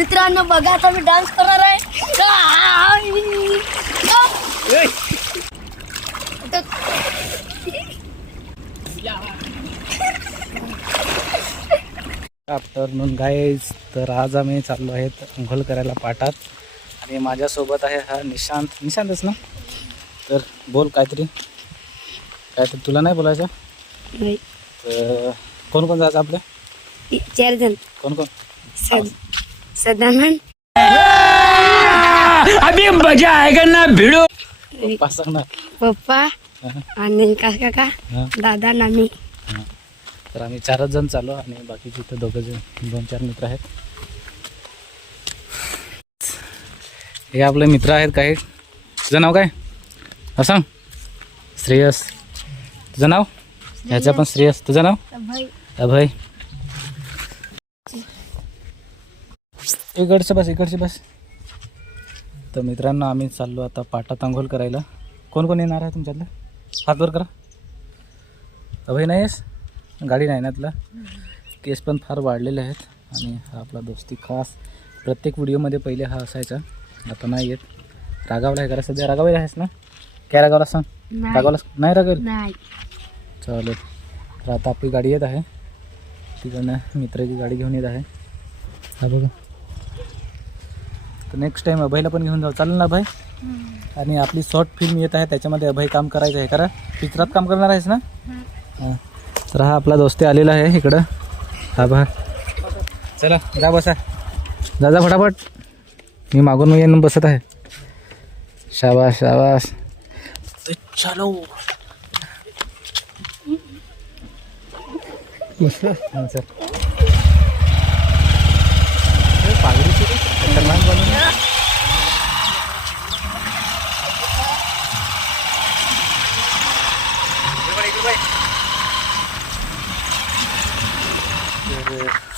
मित्रांनो बघा आता मी डान्स करणार आहे. Afternoon guys. तर आज आम्ही चाललो आहेत अंघोळ करायला पाटात आणि माझ्यासोबत आहे हा निशांतच ना. तर बोल काहीतरी तुला नाही बोलायचं. नाही तर कोण कोण जायचं आपलं? 4 जण. कोण कोण? सदानंद अभी मजा आएगा ना भिड़ो. पप्पा सांग ना. पप्पा आणि काका दादा नामी. तर आम्ही 4च जण चाललो आणि बाकीचे इथं 2-4 मित्र आहेत. हे आपले मित्र आहेत काही. तुझं नाव काय? सांग. श्रेयस. तुझं नाव? ह्याचं पण श्रेयस. तुझं नाव? अभय. इकडचे बस. तर मित्रांनो आम्ही चाललो आता पाटात अंघोळ करायला. कोण कोण येणार आहे तुमच्यातलं? हात वर करा. अभय नाहीस? गाडी नाही ना तुला? केस पण फार वाढलेले आहेत. आणि हा आपला दोस्ती खास प्रत्येक व्हिडिओमध्ये पहिले हा असायचा, आता नाही येत. रागावला आहे करा सध्या. रागावला आहेस ना? काय रागावला सांग. रागावला नाही? रागावला नाही. चालेल. तर आता आपली गाडी येत आहे. तिकडनं मित्राची गाडी घेऊन येत आहे. हा बघा. तर नेक्स्ट टाईम अभयला पण घेऊन जाऊ. चालेल ना अभय? आणि आपली शॉर्ट फिल्म येत आहे, त्याच्यामध्ये अभय काम करायचं आहे. करा. चित्रात काम करणार आहेस ना? हां. तर हा आपला दोस्ती आलेला आहे इकडं. हा बघा. चला जा बसा. जा फटाफट. मी मागून येऊन बसत आहे. शाबास शाबास. चलो. सर पागडीची खतरनाक बनवून.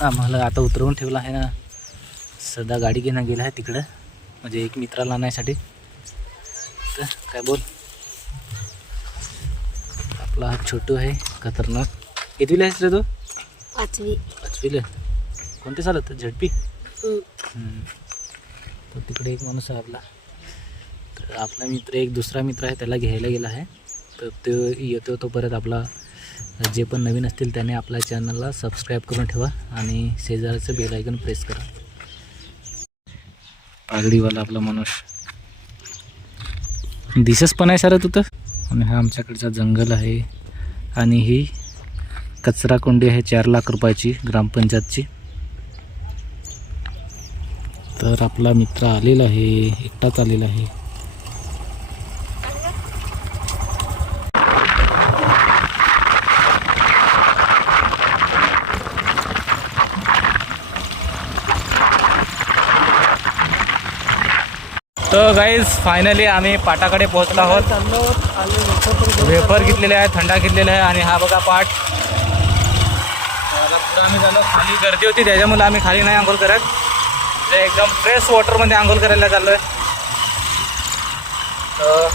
आम्हाला आता उतरवून ठेवलं आहे ना. सध्या गाडी घेणं गेला आहे तिकडं, म्हणजे एक मित्राला आणण्यासाठी. तर काय बोल. आपला हा छोटू आहे खतरनाक. कितवीला आहेस रे तू? 5वीला. कोणते चालत? झडपी. तर तिकडे एक माणूस आहे आपला. तर आपला मित्र एक दुसरा मित्र आहे, त्याला घ्यायला गेला आहे. तर तो येतो तो परत. आपला जे पण नवीन असतील त्याने आपल्या चॅनलला सबस्क्राईब करून ठेवा आणि शेजारचं बेल आयकॉन प्रेस करा. पागडीवाला आपला माणूस दिसच पण आहे सारं तू तर. आणि हा आमच्याकडचा जंगल आहे. आणि ही कचरा कोंडी आहे 4 लाख रुपयाची ग्रामपंचायतची. तर आपला मित्र आलेला आहे, एकटाच आलेला आहे. तर गाईज फायनली आम्ही पाटाकडे पोहोचलो आहोत. वेफर घेतलेले आहे, थंडा घेतलेला आहे. आणि हा बघा पाट. पुढं आम्ही झालो. खाली गर्दी होती त्याच्यामुळे आम्ही खाली नाही आंघोळ करत. ते एकदम फ्रेश वॉटरमध्ये आंघोळ करायला चाललो आहे. तर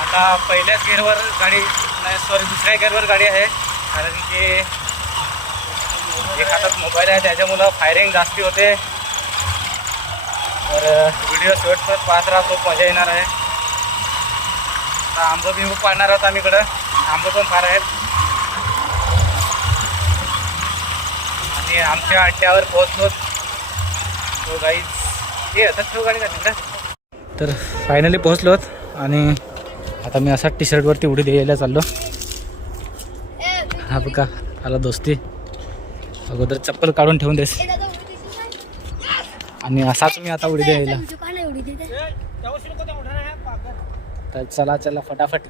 आता पहिल्याच गेअरवर गाडी नाही, सॉरी दुसऱ्या गेअरवर गाडी आहे. कारण की एक हातात मोबाईल आहे त्याच्यामुळं फायरिंग जास्ती होते. तर व्हिडिओ शेवटपर्यंत पाहत राहा, खूप मजा येणार आहे. आंबं बिंबू पाडणार आहोत आम्ही इकडं. आंबं पण फार आहेत. आणि आमच्या अड्ड्यावर पोहोचलो. तो गाईज हे आता ठेव गाडी का तिकडे. तर फायनली पोहोचलो आणि आता मी असा टी शर्टवरती उडी द्यायला चाललो. हा बघा आला दोस्ती. अगोदर चप्पल काढून ठेवून देस. आणि असाच मी आता उडी द्यायला. तर चला फटाफट.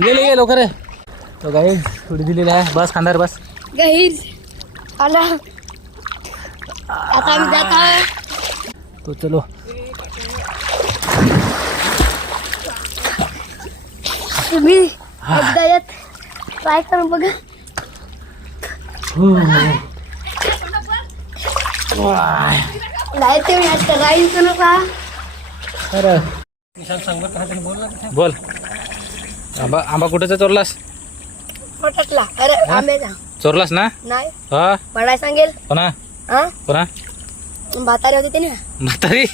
गेले लवकर. तो गाईज उडी दिलेली आहे. बस खांदार बस. गाईज आला. आता आम्ही जात आहोत. तो चलो. तुम्ही अपडायात ट्राय करून बघा. नाही ते राईस नका. अरे बोल. आंबा कुठेचा चोरलास? फटकला. अरे आंब्याचा चोरलास ना? नाही हा पडाय सांगेल. कोणा हा कोणा? म्हातारे होते ते ना. म्हातारी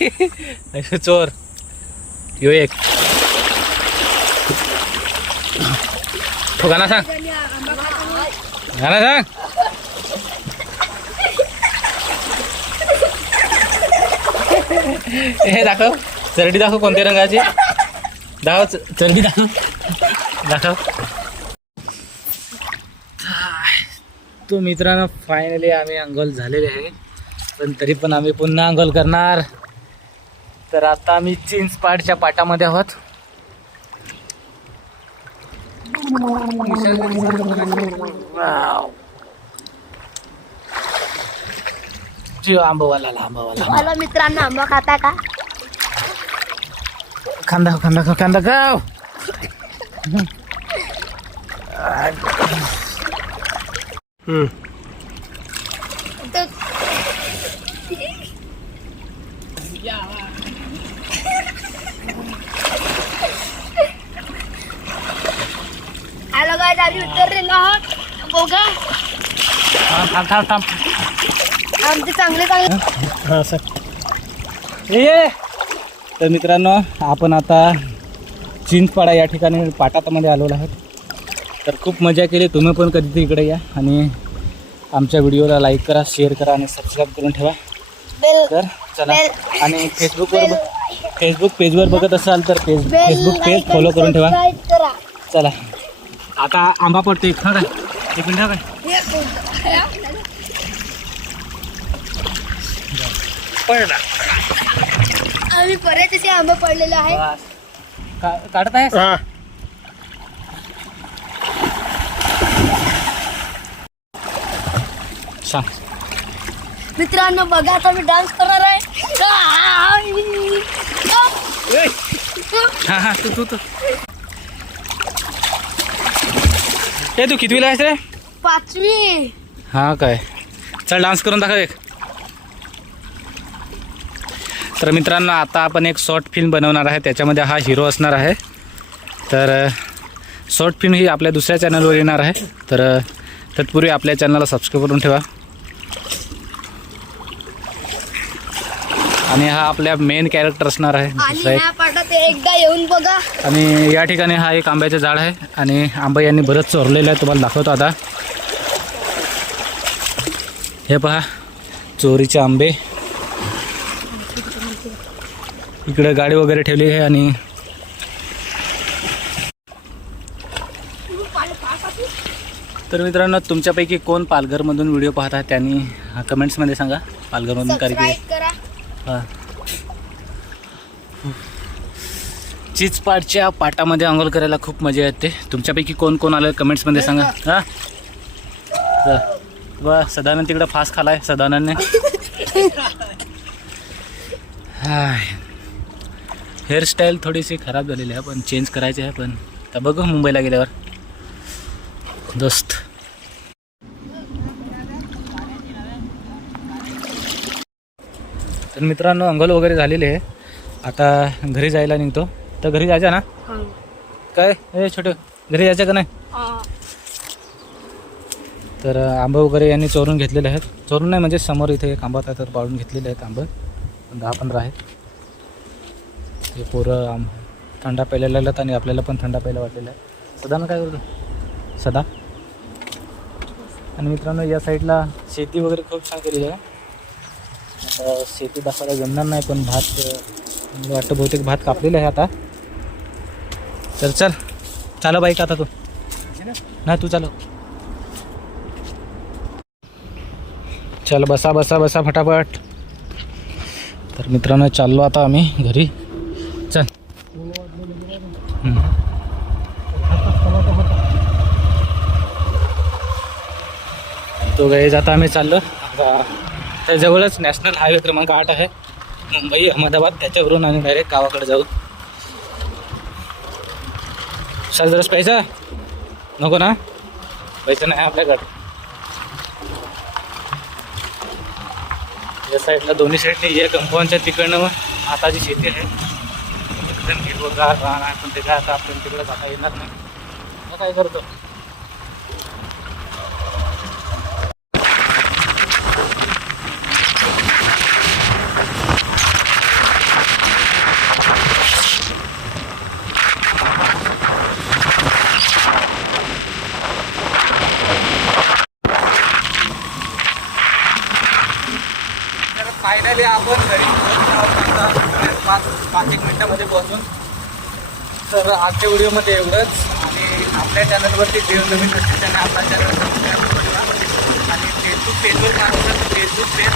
असे चोर. यो एक तो गाणं सांग. गाणं सांग. हे दाखव चरडी दाखव. कोणत्या रंगाची दाखव? चरडी दाखव. दाखव. तो मित्रांनो फायनली आम्ही अंघोळ झालेले आहे, पण तरी पण आम्ही पुन्हा अंघोळ करणार. तर आता आम्ही चिंचपाडच्या पाटामध्ये आहोत. आंबावाला मला मित्रांनो आंबा खाता का? खांदा खांदा खांदा गाव. हॅलो गाइस, आम्ही उतरलेलो आहोत. बघा थांब थांब थांब. आमचे चांगले चांगले. ये तर मित्रांनो आपण आता चिंचपाडा या ठिकाणी पाटामध्ये आलेलो आहोत. तर खूप मजा केली. तुम्ही पण कधीतरी इकडे या आणि आमच्या व्हिडिओला लाईक करा, शेअर करा आणि सबस्क्राईब करून ठेवा. तर चला. आणि फेसबुक पेजवर बघत असाल तर फेसबुक पेज फॉलो करून ठेवा. चला आता आंबा पडतो. एक काय एक मिनिट काय पडला. आम्ही परत असे आंबे पडलेले आहे. काढत आहे. सांग मित्रांनो बघा आता मी डान्स करणार आहे. हा हा तू ए तू कितवीला आहेस रे? 5वी. हा काय चल डान्स करून दाखव एक. तर मित्रांनो आता आपण एक शॉर्ट फिल्म बनवणार आहे, त्याच्यामध्ये हा हिरो असणार आहे. तर शॉर्ट फिल्म ही आपल्या दुसऱ्या चॅनलवर येणार आहे. तर तत्पूर्वी आपल्या चॅनलला सबस्क्राईब करून ठेवा. आणि हा आपल्या मेन कॅरेक्टर असणार आहे. आणि ह्या पाठात एकदा येऊन बघा. आणि या ठिकाणी हा एक आंब्याचं झाड आहे आणि आंबा यांनी बरंच चोरलेलं आहे. तुम्हाला दाखवतो आता. हे पहा चोरीचे आंबे. इकडे गाडी वगैरे ठेवली आहे. आणि तर मित्रांनो तुमच्यापैकी कोण पालघरमधून व्हिडिओ पाहता त्यांनी कमेंट्समध्ये सांगा. पालघरमधून सबस्क्राईब करा. हां चिंचपाडच्या पाटामध्ये अंघोळ करायला खूप मजा येते. तुमच्यापैकी कोण कोण आलं कमेंट्समध्ये सांगा. हां वा सदानंद तिकडं फास्ट खालाय सदानंदने. हाय हेअरस्टाईल थोडीशी खराब झालेली आहे पण चेंज करायची आहे. पण आता बघू मुंबईला गेल्यावर दोस्त. तर मित्रांनो अंघोळ वगैरे झालेली आहे. आता घरी जायला निघतो. तर घरी जायचं ना? काय ए छोटं घरी जायचं का नाही? तर आंबे वगैरे यांनी चोरून घेतलेले आहेत. चोरून नाही म्हणजे समोर इथे एक आंबा आहे तर पाडून घेतलेले आहेत आंबे. 10-15 आहेत. ते पोरं थंडा प्यायला लागल्यात आणि आपल्याला पण थंडा प्यायला वाटलेला आहे. सदानं काय करतो सदा. आणि मित्रांनो या साईडला शेती वगैरे खूप छान केलेली आहे. आता शेती दाखवायला जमणार नाही पण भात मला वाटतं बहुतेक भात कापलेलं आहे आता. तर चल चालव बाईक आता. तू नाही तू चालव. चल बसा बसा बसा फटाफट. तर मित्रांनो चाललो आता आम्ही घरी. चल तो गाईज आता आम्ही चाललो. त्याजवळच नॅशनल हायवे क्रमांक 8 आहे मुंबई अहमदाबाद. त्याच्यावरून आम्ही डायरेक्ट गावाकडे जाऊ. चल जरास पैसा नको ना? पैसा नाही आपल्याकडे. या साईडला दोन्ही साईडने या कंपाऊंडच्या तिकडनं हाताची शेती आहे. एकदम हिरवगार राहणार, पण ते काय आता आपण तिकडे जाता येणार नाही. आता काय करतो, फायनली आपण घरी पोहोचलो आहोत. 5-1 मिनटामध्ये पोहोचून. तर आजच्या व्हिडिओमध्ये एवढंच. आणि आपल्या चॅनलवरती जे नवीन असतील त्याने आपल्या चॅनल सबस्क्राईब करा आणि फेसबुक पेजवर काय होतं फेसबुक पेज